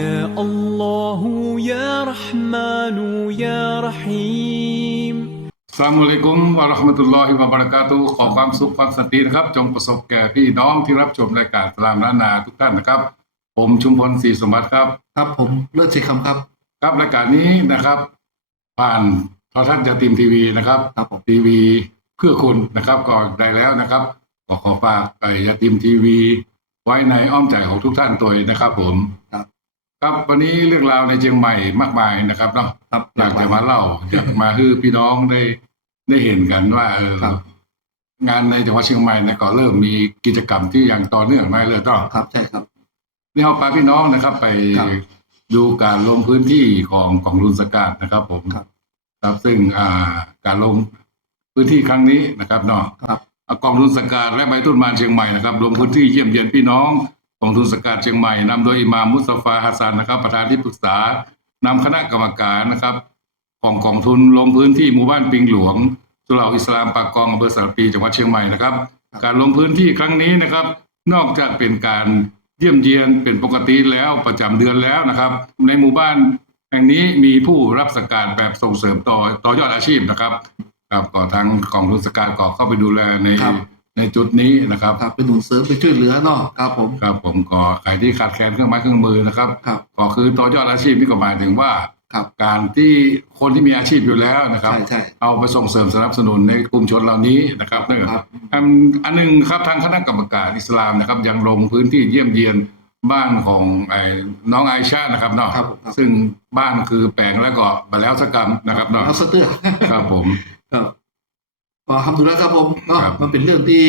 يا الله يا رحمن يا رحيم สลามอะลัยกุมวะเราะห์มะตุลลอฮิวะบะเราะกาตุฮ์ขอความสุขความสันตินะครับ จงประสบแก่พี่น้องที่รับชมรายการสลามล้านนาทุกท่านนะครับ ผมชุมพลศรีสมบัติครับ ครับผมเลิศเชคคำครับ ครับรายการนี้นะครับ ผ่านโทรทัศน์ยาตีมทีวีนะครับ ครับผม ทีวีเพื่อคุณนะครับก็ได้แล้วนะครับก็ขอฝากไอ้ยาตีมทีวี ไว้ในอ้อมใจของทุกท่านตัวเองนะครับ ผม ครับ ครับวันนี้เรื่องราวในเชียงใหม่มากมายนะครับเนาะครับอยากจะมาเล่าอยากมาให้พี่น้องได้ได้เห็นกันว่าเออครับ งานในจังหวัดเชียงใหม่เนี่ยก็เริ่มมีกิจกรรมที่อย่างต่อเนื่องมาเลยต้องครับใช่ครับนี่เราพาพี่น้องนะครับ ไปครับดูการลงพื้นที่ของของรุนสกัดนะครับ ผมครับครับซึ่งอ่าการลงพื้นที่ครั้งนี้นะครับเนาะครับ อ่ากองทุนสกัดและใบตุนมานเชียงใหม่นะครับลงพื้นที่เยี่ยมเยียนพี่น้อง กองทุนสกัดเชียงใหม่นำโดยอิมามมุสฟาฮัสซันนะครับ ประธานที่ปรึกษานำคณะกรรมการนะครับของกองทุนลงพื้นที่หมู่บ้านปิงหลวงสุเหร่าอิสลามปากกองอำเภอสารปีจังหวัดเชียงใหม่นะครับ การลงพื้นที่ครั้งนี้นะครับ นอกจากเป็นการเยี่ยมเยียนเป็นปกติแล้วประจำเดือนแล้วนะครับ ในหมู่บ้านแห่งนี้มีผู้รับสการแบบส่งเสริมต่อต่อยอดอาชีพนะครับครับก็ทางกองทุนสการก็เข้าไปดูแลใน ในจุดนี้นะครับครับเป็นหนุนเสริมไปช่วยเหลือเนาะครับผมครับผมก็ใครที่ขาดแคลนเครื่องไม้เครื่องมือนะครับครับก็คือต่อยอดอาชีพนี่ก็หมายถึงว่าครับการที่คนที่มีอาชีพอยู่แล้วนะครับ ใช่ใช่เอาไปส่งเสริมสนับสนุนในกลุ่มชนเหล่านี้นะครับนั่นก็ครับอันอันหนึ่งครับทางคณะกรรมการอิสลามนะครับ ยังลงพื้นที่เยี่ยมเยียนบ้านของไอ้น้องไอชานะครับเนาะครับผมครับซึ่งบ้านคือแปลงแล้วก็บาแล้วสกรรมนะครับเนาะเอาสเตอร์ครับผมครับก็ ทำดูแล้วครับผมเนาะครับมันเป็นเรื่องที่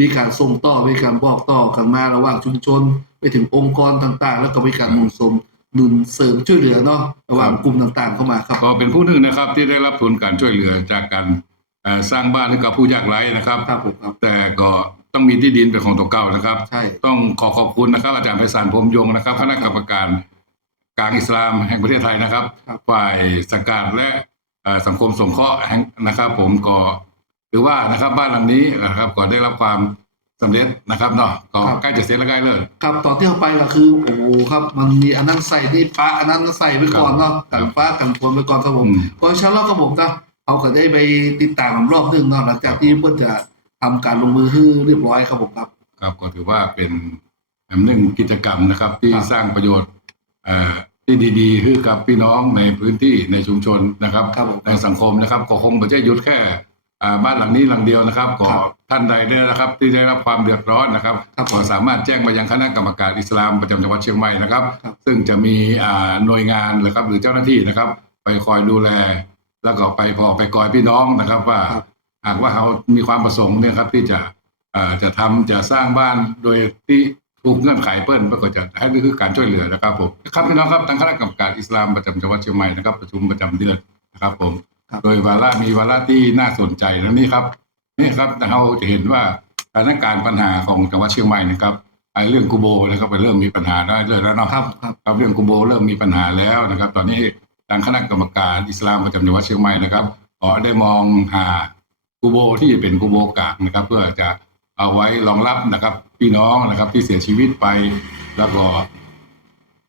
มีการส่งต่อมีการบอกต่อกันมาระหว่างชุมชน ไปถึงองค์กรต่างๆ แล้วก็มีการหนุนสมหนุนเสริมช่วยเหลือเนาะระหว่างกลุ่มต่างๆเข้ามาครับก็เป็นผู้หนึ่งนะครับที่ได้รับทุนการช่วยเหลือจากการเอ่อสร้างบ้านให้กับผู้ยากไร้นะครับครับผมครับแต่ก็ต้องมีที่ดินเป็นของตัวเก่านะครับใช่ต้องขอขอบคุณนะครับอาจารย์ไพศาลพรหมยงค์นะครับคณะกรรมการกลางอิสลามแห่งประเทศไทยนะครับครับฝ่ายสังกัดและเอ่อสังคมสงเคราะห์แห่งนะครับ ผมก็ ถือว่านะครับบ้านหลังนี้นะครับก็ได้รับความสำเร็จนะครับเนาะก็ใกล้จะเสร็จแล้วใกล้เลย ครับตอนที่เขาไปก็คือโอ้โหครับ มันมีอันนั้นใส่นี่ฟ้าอันนั้นใส่ไปก่อนเนาะครักับนฟ้ากันฝนไปก่อนครับผมอืมก็อินชาอัลลอฮ์ครับผมนะเอาก็ได้ไปติดตามรอบหนึงเนาะหลังจากที่เพื่อจะทำการลงมือให้เรียบร้อยครับผมครับ ครับก็ถือว่าเป็นหนึ่งกิจกรรมนะครับ ที่ครับ สร้างประโยชน์เอ่อที่ดีๆให้กับพี่น้องในพื้นที่ในชุมชนนะครับ ครับผม ในสังคมนะครับก็คงไม่ใช่หยุดแค่อ่า บ้านหลังนี้หลังเดียวนะครับก็ครับท่านใดเนี่ยนะครับ ที่ได้รับความเดือดร้อนนะครับครับก็สามารถแจ้งมายังคณะกรรมการอิสลามประจำจังหวัดเชียงใหม่นะครับครับซึ่งจะมีอ่าหน่วยงานหรือครับหรือเจ้าหน้าที่นะครับ ไปคอยดูแล แล้วก็ไปพอไปกอยพี่น้องนะครับ ว่าครับหากว่าเขามีความประสงค์เนี่ยครับที่จะอ่าจะทำจะสร้างบ้านโดยที่ถูกเงื่อนไขเปิ้ลก็จะให้นี่คือการช่วยเหลือนะครับผมครับพี่น้องครับทางคณะกรรมการอิสลามประจำจังหวัดเชียงใหม่นะครับประชุมประจำเดือนนะครับผมครับ โดยวาระมีวาระที่น่าสนใจแล้วนี่ครับนี่ครับเราจะเห็นว่าสถานการณ์ปัญหาของจังหวัดเชียงใหม่นะครับไอ้เรื่องกูโบนะครับเป็นเริ่มมีปัญหาได้เลยแล้วเนาะครับครับครับเรื่องกูโบเริ่มมีปัญหาแล้วนะครับ ตอนนี้ทางคณะกรรมการอิสลามประจำจังหวัดเชียงใหม่นะครับก็ได้มองหากูโบที่เป็นกูโบกากนะครับ เพื่อจะเอาไว้รองรับนะครับ พี่น้องนะครับที่เสียชีวิตไปแล้วก็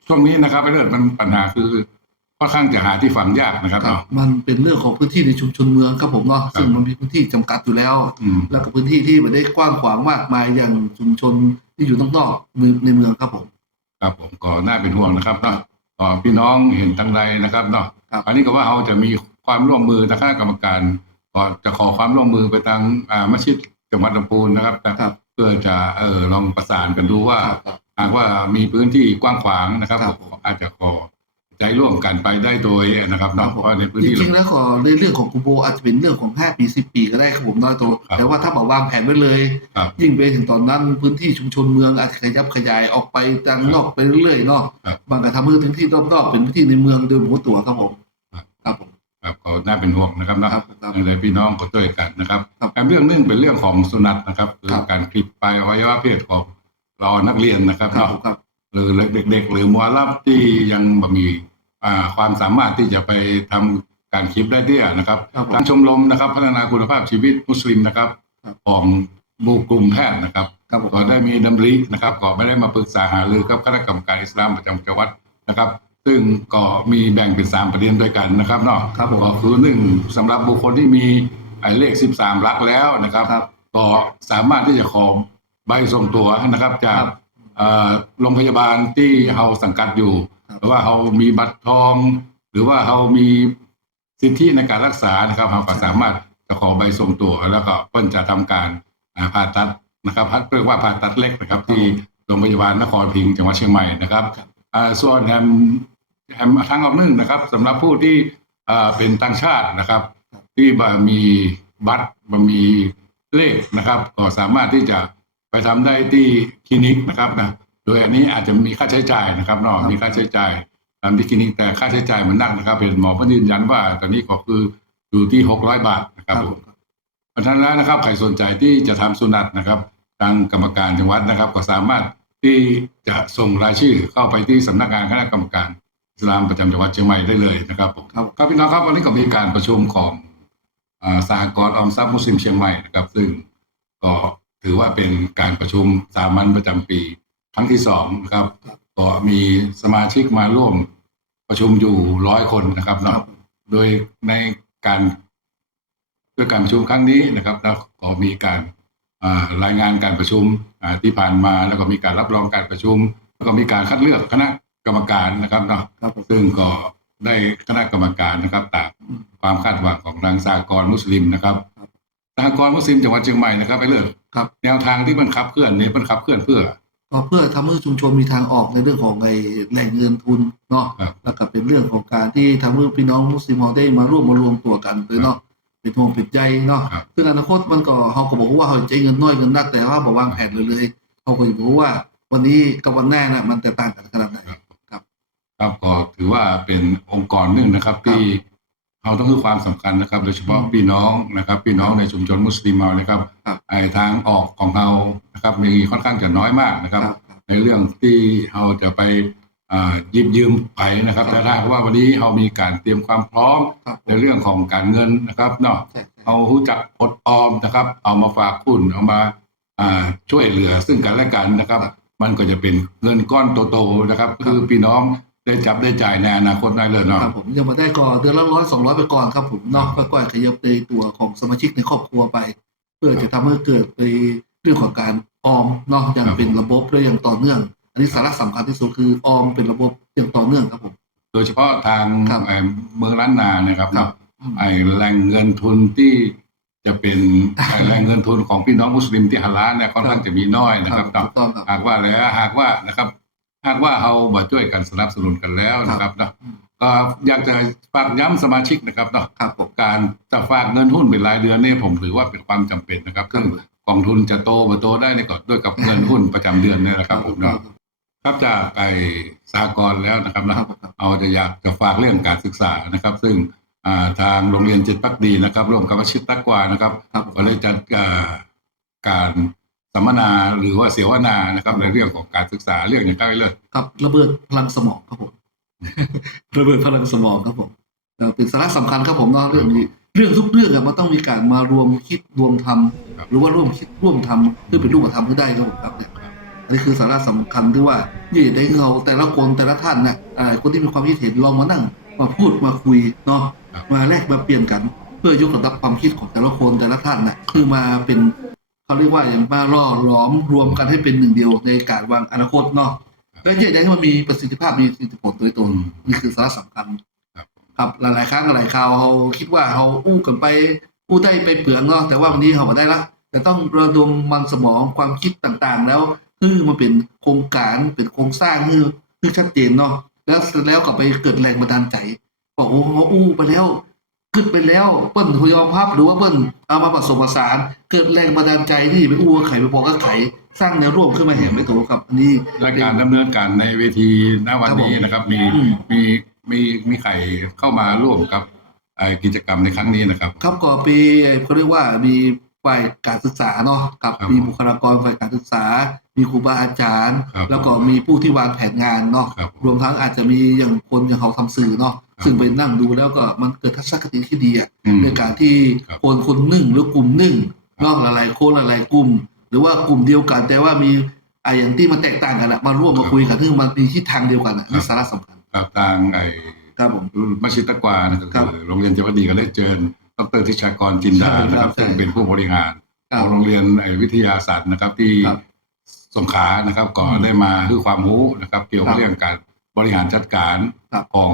ช่วงนี้นะครับเรื่องมันปัญหาคือ ค่อนข้างจะหาที่ฝังยากนะครับครับเนาะมันเป็นเรื่องของพื้นที่ในชุมชนเมืองครับผมเนาะครับซึ่งมันมีพื้นที่จำกัดอยู่แล้ว อืม แล้วก็พื้นที่ที่ไม่ได้กว้างขวางมากมายอย่างชุมชนที่อยู่นอกๆในในเมืองครับผม ครับผมก็น่าเป็นห่วงนะครับเนาะก็พี่น้องเห็นตั้งใดนะครับเนาะครับ อันนี้ก็ว่าเราจะมีความร่วมมือทางคณะกรรมการก็จะขอความร่วมมือไปทางอ่ามัสยิดจังหวัดลำพูนนะครับครับเพื่อจะเออลองประสานกันดูว่า ครับ หากว่ามีพื้นที่กว้างขวางนะครับครับก็อาจจะขอ ใจร่วมกันไปได้โดยนะครับครัเนาะบเพผมราะในพื้นจที่ริงๆแล้วก็ในเรื่องของกูโบอาจจะเป็นเรื่องของห้าปีสิบปีก็ได้ครับผมน้อยตัวครับแต่ว่าถ้าบอกวางแผนไว้เลยครับยิ่งไปถึงตอนนั้นพื้นที่ชุมชนเมืองอาจจะขยับขยายออกไปทางนอกไปเรื่อยๆเนาะครับบางก็ทำให้พื้นที่รอบๆเป็นพื้นที่ในเมืองโดยหมู่ตัวครับผมครับครับผมครับก็น่าเป็นห่วงนะครับเนาะครับครับอะไรพี่น้องก็ช่วยกันนะครับครับแต่เรื่องหนึงเป็นเรื่องของสุนัขนะครับคือครับการคลิปไปอวัยวะเพศของเรานักเรียนนะครับครับเนาะครับ หรือเด็กๆ หรือมัวรับที่ยังบ่มีอ่าความสามารถที่จะไปทำการคลิปได้เนี่ยนะครับครับผมทางชมรมนะครับ พัฒนาคุณภาพชีวิตมุสลิมนะครับครับของหมู่กลุ่มแพทย์นะครับครับผมก็ได้มีดำรินะครับก็ไม่ได้มาปรึกษาหารือกับคณะกรรมการอิสลามประจำจังหวัดนะครับซึ่งก็มีแบ่งเป็นสามประเด็นด้วยกันนะครับเนาะครับผมก็คือหนึ่งสำหรับบุคคลที่มีไอ้เลข 13หลักแล้วนะครับครับ ก็สามารถที่จะขอใบส่งตัวนะครับจากครับเอ่อ โรงพยาบาลที่เราสังกัดอยู่ครับหรือว่าเรามีบัตรทอง หรือว่าเรามีสิทธิในการรักษานะครับเราก็สามารถจะขอใบส่งตัวแล้วก็เพิ่นจะทำการอ่าผ่าตัดนะครับเรียกว่าผ่าตัดเล็กนะครับ ที่โรงพยาบาลนครพิงค์จังหวัดเชียงใหม่นะครับครับอ่าส่วนแฮมแฮมทางออกหนึ่งนะครับสำหรับผู้ที่อ่าเป็นต่างชาตินะครับ ที่บ่มีบัตรบ่มีเลขนะครับ ก็สามารถที่จะ ไปทำได้ที่คลินิกนะครับนะโดยอันนี้อาจจะมีค่าใช้จ่ายนะครับเนาะมีค่าใช้จ่ายตามที่คลินิกแต่ค่าใช้จ่ายมันนักนะครับเป็นหมอก็ยืนยันว่าตอนนี้ก็คืออยู่ที่หกร้อยบาทนะครับผมเพราะฉะนั้นแล้วนะครับใครสนใจที่จะทำสุนัตนะครับทางกรรมการจังหวัดนะครับ ก็สามารถที่จะส่งรายชื่อเข้าไปที่สำนักงานคณะกรรมการอิสลามประจำจังหวัดเชียงใหม่ได้เลยนะครับผมครับครับพี่น้องครับวันนี้ก็มีการประชุมของอ่าสหกรณ์ออมทรัพย์มุสลิมเชียงใหม่นะครับ ซึ่งก็ ถือว่าเป็นการประชุมสามัญประจำปี ครั้งที่สองนะครับก็มีสมาชิกมาร่วมประชุมอยู่ร้อยคนนะครับครัเนาะบโดยในการด้วยการประชุมครั้งนี้นะครับแล้วก็มีการอ่ารายงานการประชุมอ่าที่ผ่านมาแล้วก็มีการรับรองการประชุม แล้วก็มีการคัดเลือกคณะกรรมการนะครับเนาะครับผมซึ่งก็ได้คณะกรรมการนะครับตามความคาดหวังของทางสากลมุสลิมนะครับสหกรณ์มุสลิมจังหวัดเชียงใหม่นะครับไปเลือก ครับแนวทางที่มันขับเคลื่อนนี้มันขับเคลื่อนเพื่อ ก็เพื่อทำให้ชุมชนมีทางออกในเรื่องของไอ้แหล่งเงินทุนเนาะครับ แล้วก็เป็นเรื่องของการที่ทำให้พี่น้องมุสลิมเราได้มาร่วมมารวมตัวกันเลยเนาะเป็นห่วงเป็นใจเนาะครับ ซึ่งอนาคตมันก็เขาก็บอกว่าเขาใจเงินน้อยเงินนักแต่ว่าบอกวางแผนเลยเลยเขาก็จะบอกว่าวันนี้กับวันหน้าน่ะมันแตกต่างกันขนาดไหน ครับก็ถือว่าเป็นองค์กรหนึ่งนะครับ ที่ เราต้องให้ความสำคัญนะครับ โดยเฉพาะพี่น้องนะครับพี่น้องในชุมชนมุสลิมเรานะครับครับไอ้ทางออกของเรานะครับมีค่อนข้างจะน้อยมากนะครับครับในเรื่องที่เราจะไปอ่าหยิบยืมไปนะครับครับแต่ถ้าหากว่าวันนี้เรามีการเตรียมความพร้อมครับในเรื่องของการเงินนะครับเนาะใช่ใช่เอารู้จักอดออมนะครับ เอามาฝากคุณเอามาอ่าช่วยเหลือซึ่งกันและกันนะครับ มันก็จะเป็นเงินก้อนโตๆนะครับ คือพี่น้อง ได้จับได้จ่ายในอนาคตได้เลยเนาะครับผมยังมาได้ก็เดือนละร้อยสองร้อยไปก่อนครับผมเนาะค่อยๆขยับในตัวของสมาชิกในครอบครัวไป เพื่อจะทำให้เกิดในเรื่องของการออมเนาะอย่างเป็นระบบและอย่างต่อเนื่อง อันนี้สาระสำคัญที่สุดคือออมเป็นระบบอย่างต่อเนื่องครับผมโดยเฉพาะทางครับเอ่อเมืองล้านนานะครับครับเนาะไอ้แหล่งเงินทุนที่จะเป็นไอ้แหล่งเงินทุนของพี่น้องมุสลิมที่ฮาลาลเนี่ยค่อนข้างจะมีน้อยนะครับถูเนาะกต้องครับหากว่าแล้วหากว่านะครับ หากว่าเราบ่ช่วยกันสนับสนุนกันแล้วนะครับเนาะก็อยากจะฝากย้ำสมาชิกนะครับเนาะครับผมการจะฝากเงินหุ้นเป็นรายเดือนเนี่ยผมถือว่าเป็นความจำเป็นนะครับซึ่งกองทุนจะโตมาโตได้เนี่ยก็ด้วยกับเงินหุ้นประจำเดือนเนี่ยนะครับผมเนาะครับจากไอ้สากลแล้วนะครับนะครับครับเอาจะอยากจะฝากเรื่องการศึกษานะครับ ซึ่งอ่าทางโรงเรียนจิตพักดีนะครับร่วมกับวชิตตักกวานะครับครับก็ได้จัดอ่าการ สัมมนาหรือว่าเสวนานะครับ ในเรื่องของการศึกษาเรื่องอย่างใกล้เลยครับระเบิดพลังสมองครับผมระเบิดพลังสมองครับผมเราเป็นสาระสำคัญครับผมเนาะเรื่องนี้เรื่องทุกเรื่องอะมันต้องมีการมารวมคิดรวมทำครับหรือว่าร่วมคิดร่วมทำเพื่อเป็นรูปธรรมให้ได้ครับผมครับเนี่ยอันนี้คือสาระสำคัญที่ว่านี่ได้เราแต่ละคนแต่ละท่านนะอ่าคนที่มีความคิดเห็นลองมานั่งมาพูดมาคุยเนาะครับมาแลกมาเปลี่ยนกัน เพื่อยกระดับความคิดของแต่ละคนแต่ละท่านนะคือมาเป็น เขาเรียกว่าอย่างมาล่อหลอมรวมกันให้เป็นหนึ่งเดียวในการวางอนาคตเนาะและเยอะได้มันมีประสิทธิภาพมีประสิทธิผลโดยตรงนี่คือสาระสำคัญครับครับหลายๆครั้งหลายคราวเราคิดว่าเราอู้กันไปอู้ได้ไปเปลืองเนาะแต่ว่าวันนี้เราไม่ได้ละแต่ต้องระดมมันสมองความคิดต่างๆ แล้วคือมันเป็นโครงการเป็นโครงสร้างคือคือชัดเจนเนาะแล้วแล้วก็ไปเกิดแรงบันดาลใจบอกโอ้เขาอู้ไปแล้ว ขึ้นไปแล้วเปิ้ลพยอมพับหรือว่าเปิ้ลเอามาผสมผสาน เกิดแรงบันดาลใจที่ไปอู้กับไข่ไปบอกกับไข่สร้างแนวร่วมขึ้นมาเห็นไหมถูกครับอันนี้และการดำเนินการในเวทีณวันนี้นะครับ มีอืมมีมีมีใครเข้ามาร่วมกับไอ้กิจกรรมในครั้งนี้นะครับ ครับก็ปีเขาเรียกว่ามีฝ่ายการศึกษาเนาะกับครับมีบุคลากรฝ่ายการศึกษา มีครูบาอาจารย์ ครับแล้วก็มีผู้ที่วางแผนงานเนาะครับรวมทั้งอาจจะมีอย่างคนอย่างเขาทำสื่อเนาะครับซึ่งไปนั่งดูแล้วก็มันเกิดทัศนคติที่ดีอะอืมในการที่ครับคนคนหนึ่งหรือกลุ่มหนึ่งเนอกหลายๆคนหลายๆกลุ่ม หรือว่ากลุ่มเดียวกัน แต่ว่ามีอะอย่างที่มันแตกต่างกันอะมาร่วมมาคุยกันซึ่งมันมีทิศทางเดียวกันอะนี่สาระสำคัญกับทางไอ้ครับผม มัสยิดตะกวานะครับครับคือโรงเรียนเจวดีก็ได้เชิญดรทิชากรจินดาใช่ครับนะครับใช่ซึ่งเป็นผู้บริหารครัขบองโรงเรียนไอ้วิทยาศาสตร์นะครับที่ครับ สงขลานะครับ ก็อืมได้มาให้ความรู้นะครับ เกี่ยวกับครับเรื่องการบริหารจัดการครับของ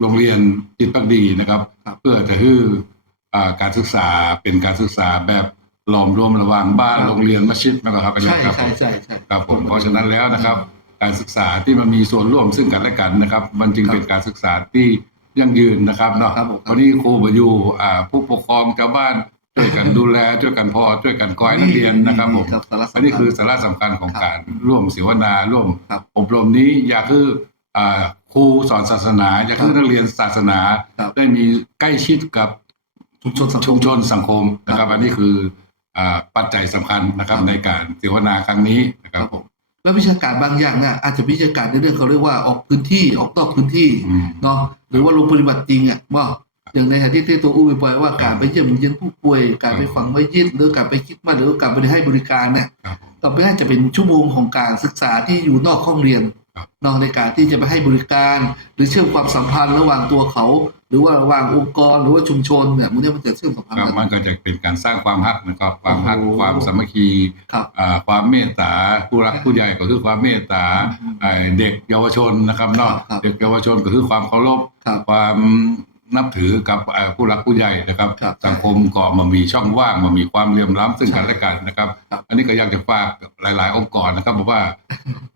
โรงเรียนจิตพักดีนะครับครับ เพื่อจะให้อ่าการศึกษาเป็นการศึกษาแบบหลอมรวมระหว่างบ้านครับโรงเรียนมัสยิดนะครับอาจารใช่ย์ครับใช่ใช่ใช่ครับผมเพราะฉะนั้นแล้วนะครับ การศึกษาที่มันมีส่วนร่วมซึ่งกันและกันนะครับ มันจึงครับเป็นการศึกษาที่ยั่งยืนนะครับเนาะครับผมครับวันนี้ครูบอยู่อ่าผู้ปกครองชาวบ้าน ช่วยกันดูแลช่วยกันพอช่วยกันคอยนักเรียนนะครับผมครับสาระสำคัญอันนี้คือสาระสำคัญของครับการร่วมเสวนาร่วมครับอบรมนี้อยากคืออ่าครูสอนศาสนาอยากคือครับนักเรียนศาสนาครับได้มีใกล้ชิดกับชุมชนสังคชุมมชนสังคมนะคครัรับบอันนี้คืออ่าปัจจัยสำคัญนะครับครับในการเสวนาครั้งนี้นะคครัรับบผมแล้ววิชาการบางอย่างน่ะอาจจะวิชาการในเรื่องเขาเรียกว่าออกพื้นที่ออกนอกพื้นที่อืมเนาะหรือว่าลงปฏิบัติจริงอะว่า อย่างในหะดีษที่ตัวอู้บ่อยๆว่าการไปเยี่ยมเยียนผู้ป่วย การไปฟังไม่ยิดหรือการไปคิดมาหรือการไปให้บริการเนี่ยครับผมต่อไปน่าจะเป็นชั่วโมงของการศึกษาที่อยู่นอกห้องเรียนครับนอกในการที่จะไปให้บริการ หรือเชื่อมความสัมพันธ์ระหว่างตัวเขา หรือว่าระหว่างองค์กรหรือว่าชุมชนเนี่ยมันเนี่ยมันจะเชื่อมสัมพันธ์ครับกันมันก็จะเป็นการสร้างความฮักนะครับความฮักโอ้โหความสามัคคีครับอ่าความเมตตาผู้รักผู้ใหญ่ก็คือความเมตตาอืมไอ้เด็กเยาวชนนะครับเนาะครับเด็กเยาวชนก็คือความเคารพครับความ นับถือกับเอ่อผู้รักผู้ใหญ่นะครับครับสังคมก็มามีช่องว่างมามีความเหลื่อมล้ำซึ่งกันและกันนะครับครับ อันนี้ก็อยากจะฝากหลาย ๆ องค์กรนะครับบอกว่า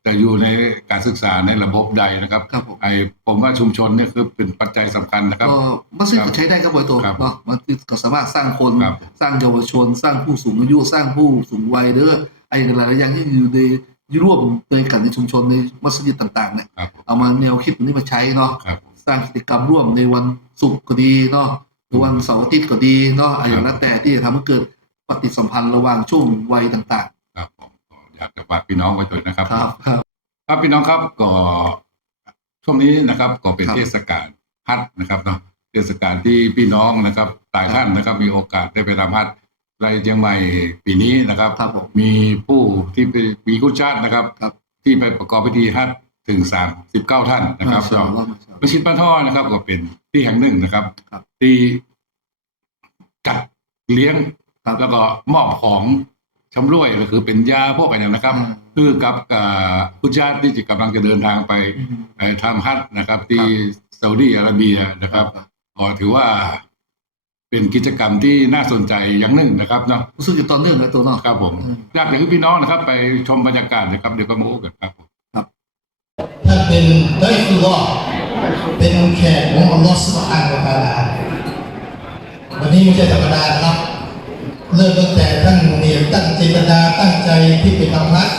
จะอยู่ในการศึกษาในระบบใดนะครับครับผมไอ้ผมว่าชุมชนเนี่ยคือเป็นปัจจัยสำคัญนะครับก็มัสยิดครัก็บใช้ได้ครับบอยตัวครับเนาะมันก็สามารถสร้างคนครับสร้างเยาวชน สร้างผู้สูงอายุสร้างผู้สูงวัยเด้อไอ้หลายๆอย่างที่อยู่ในร่วมในกันในชุมชนในมัสยิดต่างๆเนี่ยครับเอามาแนวคิดนี้มาใช้เนาะค รับสร้างกิจกรรมร่วมในวันศุกร์ก็ดีเนาะหรือวันเสาร์อาทิตย์ก็ดีเนาะอะไรอย่างแล้วแต่ที่จะทำให้เกิดปฏิสัมพันธ์ระหว่างช่วงวัยต่างครับผมก็อยากจะฝากพี่น้องไว้ด้วยนะครับๆครับครับครับพี่น้องครับก็ช่วงนี้นะครับก็เป็นครับ เทศกาลฮัทนะครับเนาะเทศกาลที่พี่น้องนะครับหลายท่านนะครับ มีโอกาสได้ไปทำฮัทในเชียงใหม่ปีนี้นะครับ ครับผม มีผู้ที่ไปมีกุชาตินะครับ ครับ ที่ไปประกอบพิธีฮัท ถึงสามสิบเก้าท่านนะครับมาชาอัลลอฮ์มาชาอัลลอฮ์ประชิดบ้านท่อนะครับ ก็เป็นที่แห่งหนึ่งนะครับครับที่จัดเลี้ยงครับแล้วก็มอบของชำร่วยก็คือเป็นยาพวกอะไรอย่างนะครับอ่าคือกับผู้ชาติที่กำลังจะเดินทางไปอืมเอ่อทำฮัทนะครับ ที่ซาอุดีอาระเบียนะครับก็ถือว่าเป็นกิจกรรมที่น่าสนใจอย่างหนึ่งนะครับเนาะรู้สึกอยู่ต่อเนื่องเลยตัวเนาะครับผมอืมอยากให้พี่น้องนะครับ ไปชมบรรยากาศนะครับ เดี๋ยวก็มาอู้กันครับผม ท่านเป็นไดฟุลลอฮ์เป็นแขกของอัลลอฮ์สุบฮานะฮูวะตะอาลาวันนี้ไม่ใช่ธรรมดานะครับ เริ่มตั้งแต่ท่านเนี่ยตั้งเจตนาตั้งใจที่ไปทำนัด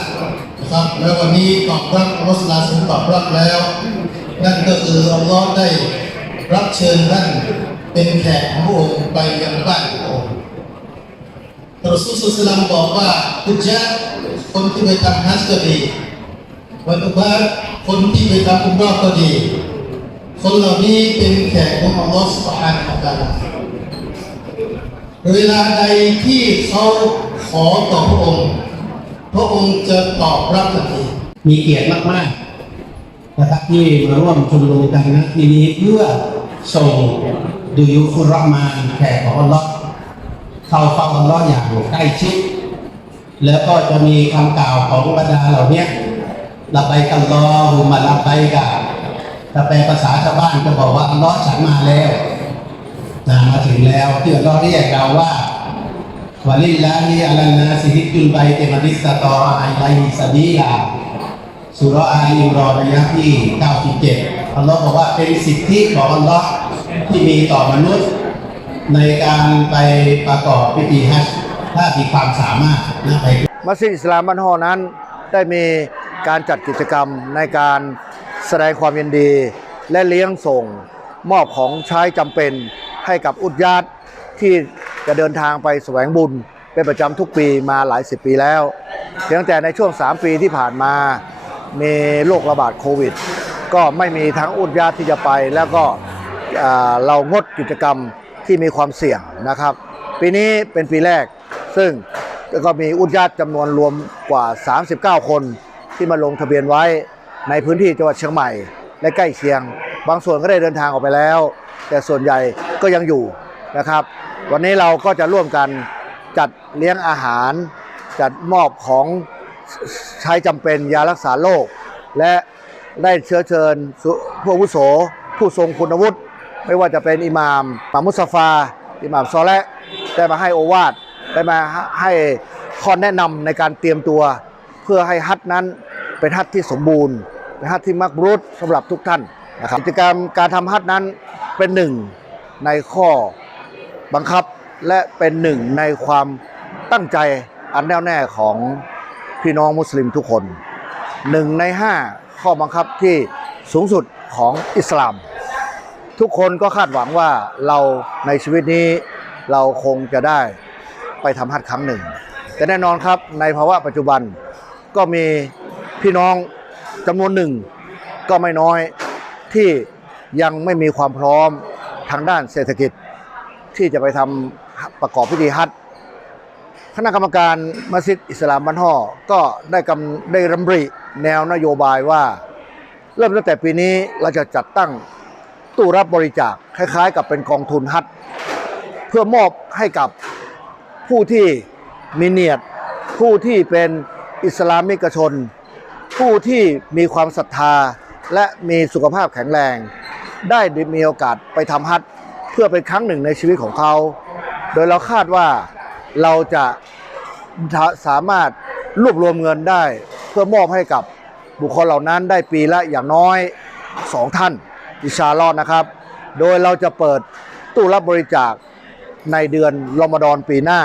นะครับแล้ววันนี้ตอบรับอัลลอฮ์สุลาสตอบรับแล้ว นั่นก็คืออัลลอฮ์ได้รับเชิญท่านเป็นแขกของพระองค์ไปยังบ้านของพระองค์รอสูลสุลตัลลัมบอกว่าทุกชาคนที่ไปทำฮัจญ์ก็ดี วันอุบาสคนที่ไปทำอุมราก็ดี คนเหล่านี้เป็นแขกของอัลลอฮฺสุบฮานะฮูวะตะอาลาเวลาใดที่เขาขอต่อพระองค์ พระองค์จะตอบรับทันทีมีเกียรติมากๆนะครับที่มาร่วมชุมนุมกันนะทีนี้เพื่อส่งดูยุคุราะมานแขกของอัลลอฮ์เข้าเฝ้าอัลลอฮ์อย่างใกล้ชิด แล้วก็จะมีคำกล่าวของบรรดาเหล่านี้ ละไปกันรอหุมาละไปกะถ้าแปลภาษาชาวบ้านก็บอกว่าอัลลอฮ์ฉันมาแล้วนะมาถึงแล้วที่อัลลอฮ์เรียกเราว่าวะลิลลาฮิอัลลนาสิฮิจุลไบเตมันิสตออัลไลฮิสบีลาสุรอาลีอิมรอนอายะที่97อัลลอฮ์บอกว่าเป็นสิทธิของอัลลอฮ์ที่มีต่อมนุษย์ ในการไปประกอบพิธีฮัจญ์ถ้ามีความสามารถนะไปมัสยิดอิสลามบ้านฮอนั้นได้มี การจัดกิจกรรมในการแสดงความยินดี และเลี้ยงส่งมอบของใช้จำเป็นให้กับอุทยาตที่จะเดินทางไปแสวงบุญ เป็นประจำทุกปีมาหลายสิบปีแล้วเพียงแต่ในช่วง 3 ปีที่ผ่านมามีโรคระบาดโควิด ก็ไม่มีทั้งอุทยาตที่จะไป แล้วก็เรางดกิจกรรมที่มีความเสี่ยงนะครับ ปีนี้เป็นปีแรกซึ่งก็มีอุทยาตจำนวนรวมกว่า 39 คน ที่มาลงทะเบียนไว้ในพื้นที่จังหวัดเชียงใหม่ และใกล้เคียง บางส่วนก็ได้เดินทางออกไปแล้ว แต่ส่วนใหญ่ก็ยังอยู่นะครับ วันนี้เราก็จะร่วมกันจัดเลี้ยงอาหาร จัดมอบของใช้จำเป็นยารักษาโรคและได้เชื้อเชิญผู้อาวุโส ผู้ทรงคุณวุฒิไม่ว่าจะเป็นอิหม่ามหมามุสฟา อิหม่ามซอและได้มาให้โอวาทได้มาให้ข้อแนะนำในการเตรียมตัว เพื่อให้ฮัทนั้น เป็นฮัทที่สมบูรณ์เป็นฮัทที่มักรุษสำหรับทุกท่านนะครับกิจกรรมการทำฮัทนั้นเป็นหนึ่งในข้อบังคับและเป็นหนึ่งในความตั้งใจอันแน่วแน่ของพี่น้องมุสลิมทุกคนหนึ่งในห้าข้อบังคับที่สูงสุดของอิสลาม ทุกคนก็คาดหวังว่าเราในชีวิตนี้เราคงจะได้ไปทำฮัทครั้งหนึ่ง แต่แน่นอนครับในภาวะปัจจุบันก็มี พี่น้องจำนวนหนึ่งก็ไม่น้อยที่ยังไม่มีความพร้อมทางด้านเศรษฐกิจ ที่จะไปทำประกอบพิธีฮัจคณะกรรมการมัสยิดอิสลามบ้านห่อก็ได้กำได้รำริแนวนโยบายว่า เริ่มตั้งแต่ปีนี้เราจะจัดตั้งตู้รับบริจาคคล้ายๆ กับเป็นกองทุนฮัจญ์เพื่อมอบให้กับผู้ที่มีเนียดผู้ที่เป็นอิสลามิกชน ผู้ที่มีความศรัทธาและมีสุขภาพแข็งแรง ได้มีโอกาสไปทำฮัจญ์เพื่อเป็นครั้งหนึ่งในชีวิตของเขา โดยเราคาดว่าเราจะสามารถรวบรวมเงินได้ เพื่อมอบให้กับบุคคลเหล่านั้นได้ปีละอย่างน้อยสองท่าน อิชาลอดนะครับ โดยเราจะเปิดตู้รับบริจาคในเดือนรอมฎอนปีหน้า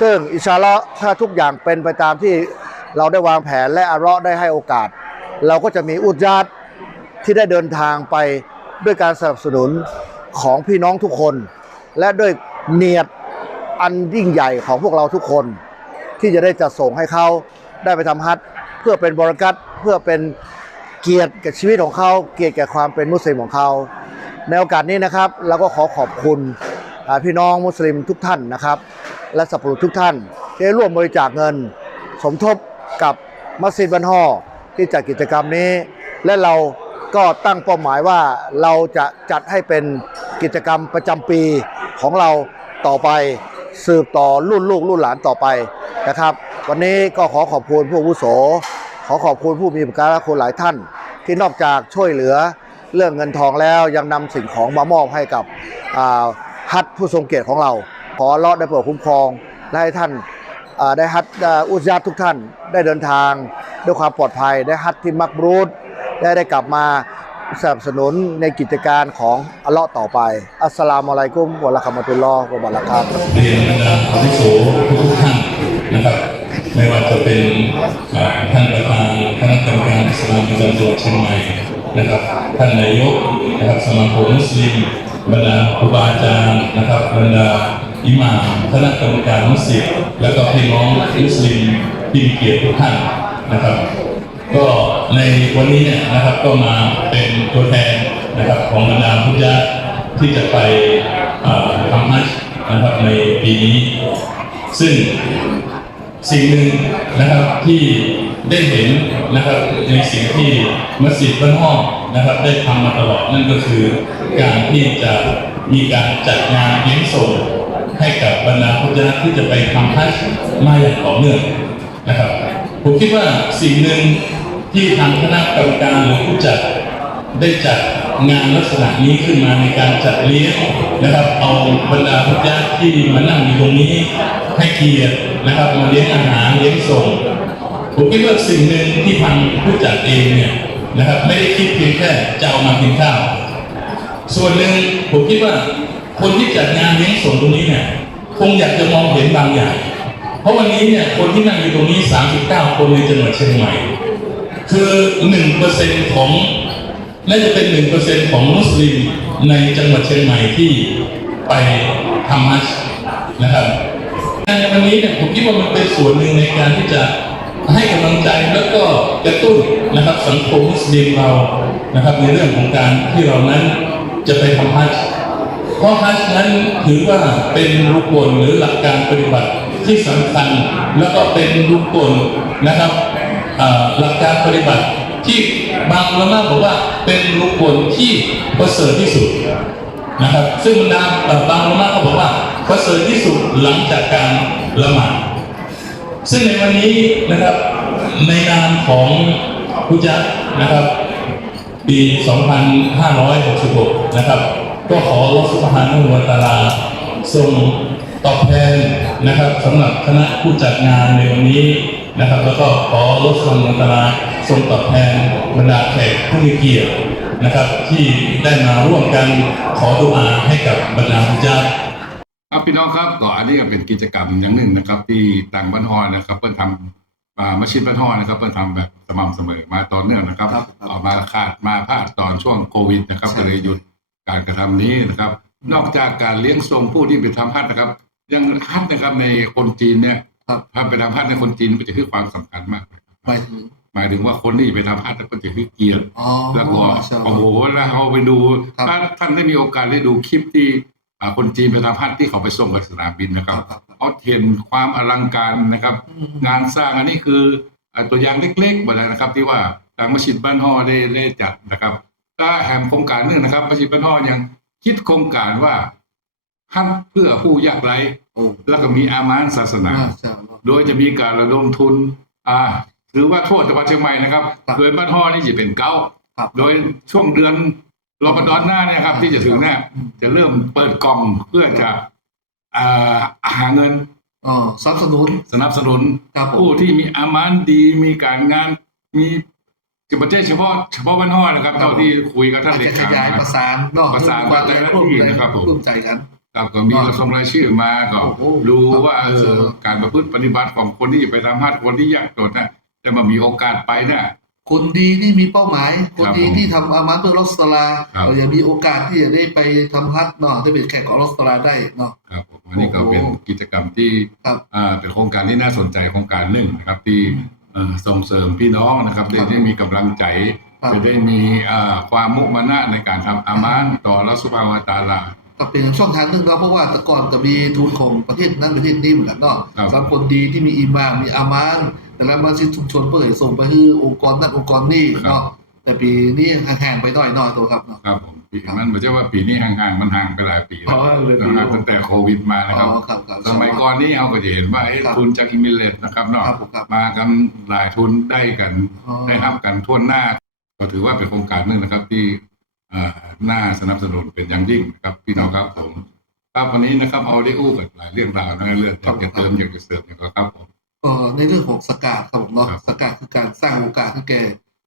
ซึ่งอิชาลอถ้าทุกอย่างเป็นไปตามที่ เราได้วางแผนและอัลเลาะห์ได้ให้โอกาส เราก็จะมีอุจญาตที่ได้เดินทางไปด้วยการสนับสนุนของพี่น้องทุกคน และด้วยเนียดอันยิ่งใหญ่ของพวกเราทุกคน ที่จะได้จัดส่งให้เขาได้ไปทำฮัจญ์เพื่อเป็นบรกัตเพื่อเป็นเกียรติแก่ชีวิตของเขา เกียรติแก่ความเป็นมุสลิมของเขา ในโอกาสนี้นะครับเราก็ขอขอบคุณพี่น้องมุสลิมทุกท่านนะครับ และสัปปะรุษทุกท่านที่ร่วมบริจาคเงิน สมทบ กับมัสยิดบันห่อที่จัดกิจกรรมนี้ และเราก็ตั้งเป้าหมายว่าเราจะจัดให้เป็นกิจกรรมประจำปีของเราต่อไปสืบต่อรุ่นลูกรุ่นหลานต่อไปนะครับ วันนี้ก็ขอขอบคุณผู้อาวุโส ขอขอบคุณผู้มีบุญการคุณหลายท่าน ที่นอกจากช่วยเหลือเรื่องเงินทองแล้วยังนำสิ่งของมามอบให้กับฮัทผู้ทรงเกียรติของเรา ขอเลาะได้โปรดคุ้มครองและให้ท่าน ได้ฮัทอ่าอุจญาทุกท่านได้เดินทางด้วยความปลอดภัย ได้ฮัทที่มักบรูดได้ได้กลับมาสนับสนุนในกิจการของอัลเลาะห์ต่อไป อัสสลามุอะลัยกุมวะเราะห์มะตุลลอฮ์วะบะเราะกาตุฮ์เรียนบรรดาอาวุโสทุกท่านนะครับไม่ว่าจะเป็นท่านประธานคณะกรรมการอิสลามประจำจังหวัดเชียงใหม่นะครับ ท่านนายกนะครับสมาคมมุสลิมบรรดาครูบาอาจารย์นะครับบรรดา อิหม่ามคณะกรรมการมุสลิมแล้วก็พี่น้องมุสลิมที่มีเกียรติทุกท่านนะครับ ก็ในวันนี้เนี่ยนะครับก็มาเป็นตัวแทนนะครับของบรรดาผู้ญาที่จะไปเอ่อทำฮัจญ์นะครับในปีนี้ ซึ่งสิ่งหนึ่งนะครับที่ได้เห็นนะครับในสิ่งที่มัสยิดบ้านห้องนะครับได้ทำมาตลอดนั่นก็คือการที่จะมีการจัดงานเลี้ยงส่ง ให้กับบรรดาผู้ญาติที่จะไปทำฮัชมาอย่างต่อเนื่องนะครับ ผมคิดว่าสิ่งหนึ่งที่ทางคณะกรรมการหรือผู้จัดได้จัดงานลักษณะนี้ขึ้นมาในการจัดเลี้ยงนะครับ เอาบรรดาผู้ญาติที่มานั่งอยู่ตรงนี้ให้เกียรตินะครับมาเลี้ยงอาหารเลี้ยงส่งผมคิดว่าสิ่งหนึ่งที่ทางผู้จัดเองเนี่ยนะครับ ไม่ได้คิดเพียงแค่จะเอามากินข้าว ส่วนหนึ่งผมคิดว่า คนที่จัดงานเลี้ยงส่งตรงนี้เนี่ยคงอยากจะมองเห็นบางอย่าง เพราะวันนี้เนี่ยคนที่นั่งอยู่ตรงนี้ 39 คนในจังหวัดเชียงใหม่ คือ1%ของน่าจะเป็น1%ของมุสลิมในจังหวัดเชียงใหม่ที่ไปทำฮัจญ์นะครับในวันนี้เนี่ยผมคิดว่ามันเป็นส่วนหนึ่งในการที่จะให้กำลังใจแล้วก็กระตุ้นนะครับสังคมมุสลิมเรานะครับในเรื่องของการที่เรานั้นจะไปทำฮัจญ์ เพราะฮัจนั้นถือว่าเป็นรุกลหรือหลักการปฏิบัติที่สำคัญแล้วก็เป็นรุกลนะครับหลักการปฏิบัติที่บางลามะบอกว่าเป็นรุกลที่ประเสริฐที่สุดนะครับ ซึ่งบรรดาเอ่อบางลามะก็บอกว่าประเสริฐที่สุดหลังจากการละหมาดซึ่งในวันนี้นะครับในนามของพุจักนะครับ ปี 2566 นะครับ ก็ขอรสุภานุวตาลาทรงตอบแทนนะครับสำหรับคณะผู้จัดงานในวันนี้นะครับ แล้วก็ขอรสุภานุวตาลาทรงตอบแทนบรรดาแขกผู้มีเกียรตินะครับ ที่ได้มาร่วมกันขอดุอาให้กับบรรดาผู้จัดครับพี่น้องครับก็อันนี้ก็เป็นกิจกรรมอย่างหนึ่งนะครับ ที่ต่างบ้านฮอนนะครับ เพื่อนทำอ่ามัสยิดบ้านฮอนนะครับ เพื่อนทำแบบสม่ำเสมอมาต่อเนื่องนะครับครับครับออกมาขาดมาพลาดตอนช่วงโควิดนะครับใช่ก็เลยหยุด การกระทำนี้นะครับ นอกจากการเลี้ยงทรงผู้ที่ไปทำฮัทนะครับ ยังฮัทนะครับในคนจีนเนี่ยครับถ้าไปทำฮัทในคนจีนมันจะคือความสำคัญมากนะครับหมายถึงหมายถึงว่าคนที่ไปทำฮัทก็จะคือเกียรติอ๋อแล้วก็มาชาอัลลโอ้โหอฮ์แล้วเราไปดูครับถ้าท่านได้มีโอกาสได้ดูคลิปที่อ่าคนจีนไปทำฮัทที่เขาไปส่งกับสนามบินนะคครัรับบครับครับเขาเห็นความอลังการนะครับอืมงานสร้างอันนี้คืออ่าตัวอย่างเล็กๆหมดแล้วนะครับ ที่ว่าทางมัสยิดบ้านห่อได้ได้จัดนะครับ ถ้าแหมโครงการหนึงนะครับมัสยิดบ้านห่อยังคิดโครงการว่าฮัทเพื่อผู้ยากไร้โอ้แล้วก็มีอามานศาสนามาชาอัลลอฮ์โดยจะมีการระดมทุน อ่า ถือว่าทั่วจังหวัดเชียงใหม่นะครับครับโดยบ้านห่อนี่จะเป็นเก้าครับโดยช่วงเดือนรอมฎอนหน้าเนี่ยครับ ที่จะถึงเนี่ยอืมจะเริ่มเปิดกล่องเพื่อจะอ่าหาเงินอ๋อสนับสนุนสนับสนุนครับผมผู้ที่มีอามานดีมีการงานมี จะประเทศเฉพาะเฉพาะบ้านห่อนะครับครับ เท่าที่คุยกับท่านอาจเลจะขขายายมาประสานเนาะประสานกับแต่ละที่นะครับผม ร่วมใจกัน ครับก็มีกระทรวงรายชื่อมาก็โอ้โหรู้ครับว่าเออการประพฤติปฏิบัติของคนที่จะไปทำฮัทคนที่ยากจนนะแต่มามีโอกาสไปเนี่ยคนดีที่มีเป้าหมาย คนครับดีผมที่ทำอามันเพื่อรัสลาครับ เราอย่ามีโอกาสที่จะได้ไปทำฮัทเนาะได้เป็นแขกของรัสลาได้เนาะ ครับผมอันนี้ก็เป็นโอ้โหกิจกรรมที่ครับ อ่าเป็นโครงการที่น่าสนใจโครงการหนึ่งนะครับ ที่เอ่อ ส่งเสริมพี่น้องนะครับได้ครับได้มีกำลังใจครับจะได้มีอ่าความมุมานะในการทำอามานต่อรัสุภาวะตาลาก็เป็นช่องทางหนึ่งเนาะเพราะว่าแต่ก่อนก็มีทุนของประเทศนั้นประเทศนี้เหมือนกันเนาะครับสำหรับคนดีที่มีอีมานมีอามานแต่ละมัสยิดชุมชนเพื่อให้ส่งไปให้องค์กรนั้นองค์กรนี้เนาะแต่ปีนี้ห่างๆไปหน่อยหน่อยตัวครับเนาะครับผม ปีครับมันไม่ใช่ว่าปีนี้ห่างๆมันห่างไปหลายปีอ๋แล้วอเลยนะครับตั้งแต่โควิดมานะคอ๋รับอครับครับสมัยก่อนนี้เราก็จะเห็นว่าเอ๊ะครับทุนจากอิมิเลตนะครับเนาะครับผมครับมากันหลายทุนได้กันอ๋อได้รับกันทั่วหน้า ก็ถือว่าเป็นโครงการหนึ่งนะครับ ที่เอ่อน่าสนับสนุนเป็นอย่างยิ่งนะครับพี่น้องครับผมครับวันนี้นะครับเอาได้อู้กับหลายเรื่องราวนะเรื่องอยากจะเติมอยากจะเสริมอย่างก็ครับผมก็ในเรื่องของสกาดครับผมเนาะครับสกาดคือการสร้างโอกาสให้แก่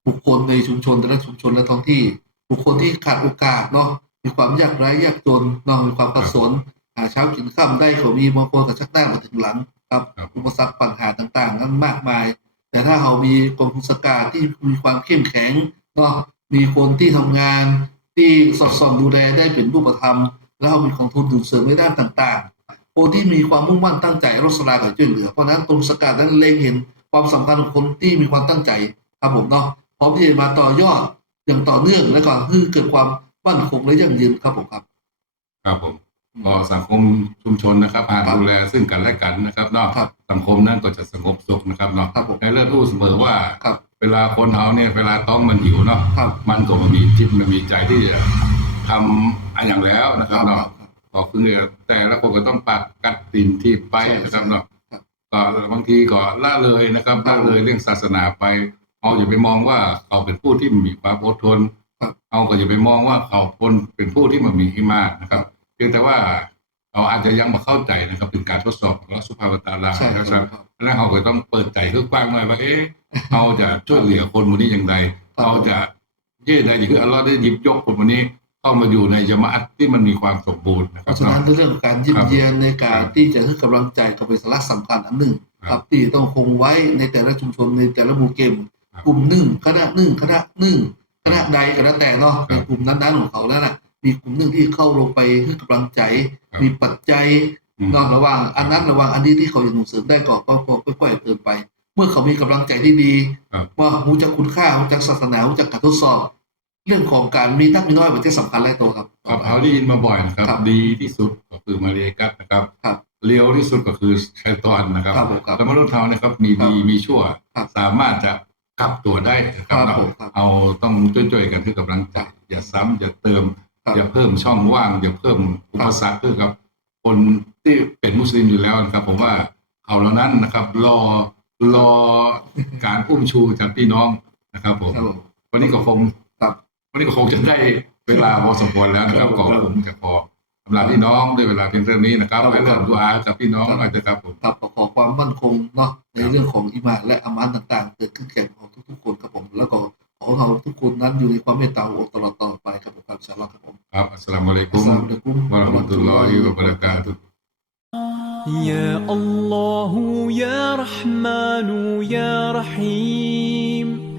บุคคลในชุมชนแต่ละชุมชนและท้องที่ บุคคลที่ขาดโอกาสเนาะมีความยากไร้ยากจนเนาะมีความขัดสนหาเช้ากินข้ามได้เขามีบางคนกับชักหน้ามาถึงหลังครับครับอุปสรรคปัญหาต่างๆ นั้นมากมาย แต่ถ้าเรามีกองทุนสกาดที่มีความเข้มแข็งเนาะมีคนที่ทำงานที่สอดส่องดูแลได้เป็นรูปธรรม แล้วเรามีกองทุนดูเสริมในด้านต่างๆคนที่มีความมุ่งมั่นตั้งใจรัสลากับช่วยเหลือ เพราะฉะนั้นตรงสกัดนั้นเล็งเห็นความสำคัญของคนที่มีความตั้งใจครับผมเนาะพร้อมที่จะมาต่อยอด อย่างต่อเนื่องและก็ให้เกิดความมั่นคงและยั่งยืนครับผมครับ ครับผมก็สังคมชุมชนนะครับหากครับดูแลซึ่งกันและกันนะครับเนาะครับสังคมนั้นก็จะสงบสุขนะครับเนาะครับผมในเรื่องพูดเสมอว่าครับเวลาคนเฮาเนี่ยเวลาต้องมันหิวเนาะครับมันก็มีจิตมันมีใจที่จะทำอันอย่างแล้วนะคครัรับบเนาะก็คือแต่ละคนก็ต้องปักกัดตินที่ไปใช่นะครับเนาะครับก็บางทีก็ละเลยนะครับครัละบเลยเรื่องศาสนาไป เอาอย่าไปมองว่าเขาเป็นผู้ที่มีความอดทนครับเอาก็อย่าไปมองว่าเขาคนเป็นผู้ที่มันมีอิมานนะครับ เพียงแต่ว่าเขาอาจจะยังไม่เข้าใจนะครับเป็นการทดสอบของอัลลอฮฺสุภาวะตะอาลาใช่นะคครัรับบครับแล้วเขาก็ต้องเปิดใจคือกว้างหน่อยว่าเอ๊ะเขาจะช่วยเหลือคนหมู่นี้อย่างไรครับเขาจะเย่ใดอย่างที่อัลลอฮ์ได้หยิบยกคนหมู่นี้เข้ามาอยู่ในจมาอัตที่มันมีความสมบูรณ์นะคเพรับราะฉะนั้นในเรื่องของการเยี่ยมครับเยียนในการครับที่จะให้กำลังใจก็เป็นสาระสำคัญอันหนึ่งครับครับที่ต้องคงไว้ในแต่ละชุมชนในแต่ละหมู่เกมครับ กลุ่มหนึ่งคณะหนึ่งคณะหนึ่งคณะใดก็แล้วแต่เนาะครับในกลุ่มนั้นๆของเขาแล้วน่ะมีกลุ่มหนึ่งที่เข้าลงไปให้กำลังใจครับมีปัจจัยอืมเนอกระหว่างอันนั้นระหว่างอันนี้ที่เขาจะหนุนเสริมได้ก็ก็ก็ค่อยๆเติมไป เมื่อเขามีกำลังใจที่ดีครับว่ารู้จักคุณค่ารู้จักศาสนารู้จักการทดสอบ เรื่องของการมีนักมีน้อยเป็นที่สำคัญและตัวครับครับเขาได้ยินมาบ่อยนะครับครับดีที่สุดก็คือมาเลกัสนะครับครับเลี้ยวที่สุดก็คือชัยตอนนะครับครับผมครับแล้วมนุษย์เรานะครับมีดีครับมีชั่วครับสามารถจะ กลับตัวได้นะครับครับเนาะผมครับเอาต้องช่วยๆกันคือกำลังใจ อย่าซ้ำอย่าเติมครับอย่าเพิ่มช่องว่าง อย่าเพิ่มอุปสรรคคือกับ คนที่เป็นมุสลิมอยู่แล้วนะครับผมว่าเขาเหล่านั้นนะครับ รอรอการอุ้มชูจากพี่น้องนะครับผมครับผมวันนี้ก็คงครับวันนี้ก็คงจะได้เวลาพอสมควรแล้วนะครับครับก็ครับคงจะพอ สำหรับพี่น้องด้วยเวลาเพียงเท่านี้นะครับ ครับ ให้เริ่มดูอากับพี่น้อง ครับ อาจจะครับผม ครับขอความมั่นคงเนาะในเรื่องของอิมานและอามานต่างๆ เกิดขึ้นแก่ของทุกๆคนครับผม แล้วก็ขอเราทุกคนนั้นอยู่ในความเมตตาของอัลลอฮ์ตลอดต่อไปครับผมครับอินชาอัลลอฮ์ครับผม ครับอัสสลามุอะลัย อั กุ ส ม สลามุอะลัยกุม วะเราะห์มะตุลลอฮิวะบะเราะกาตุฮ์ يا الله يا رحمن يا رحيم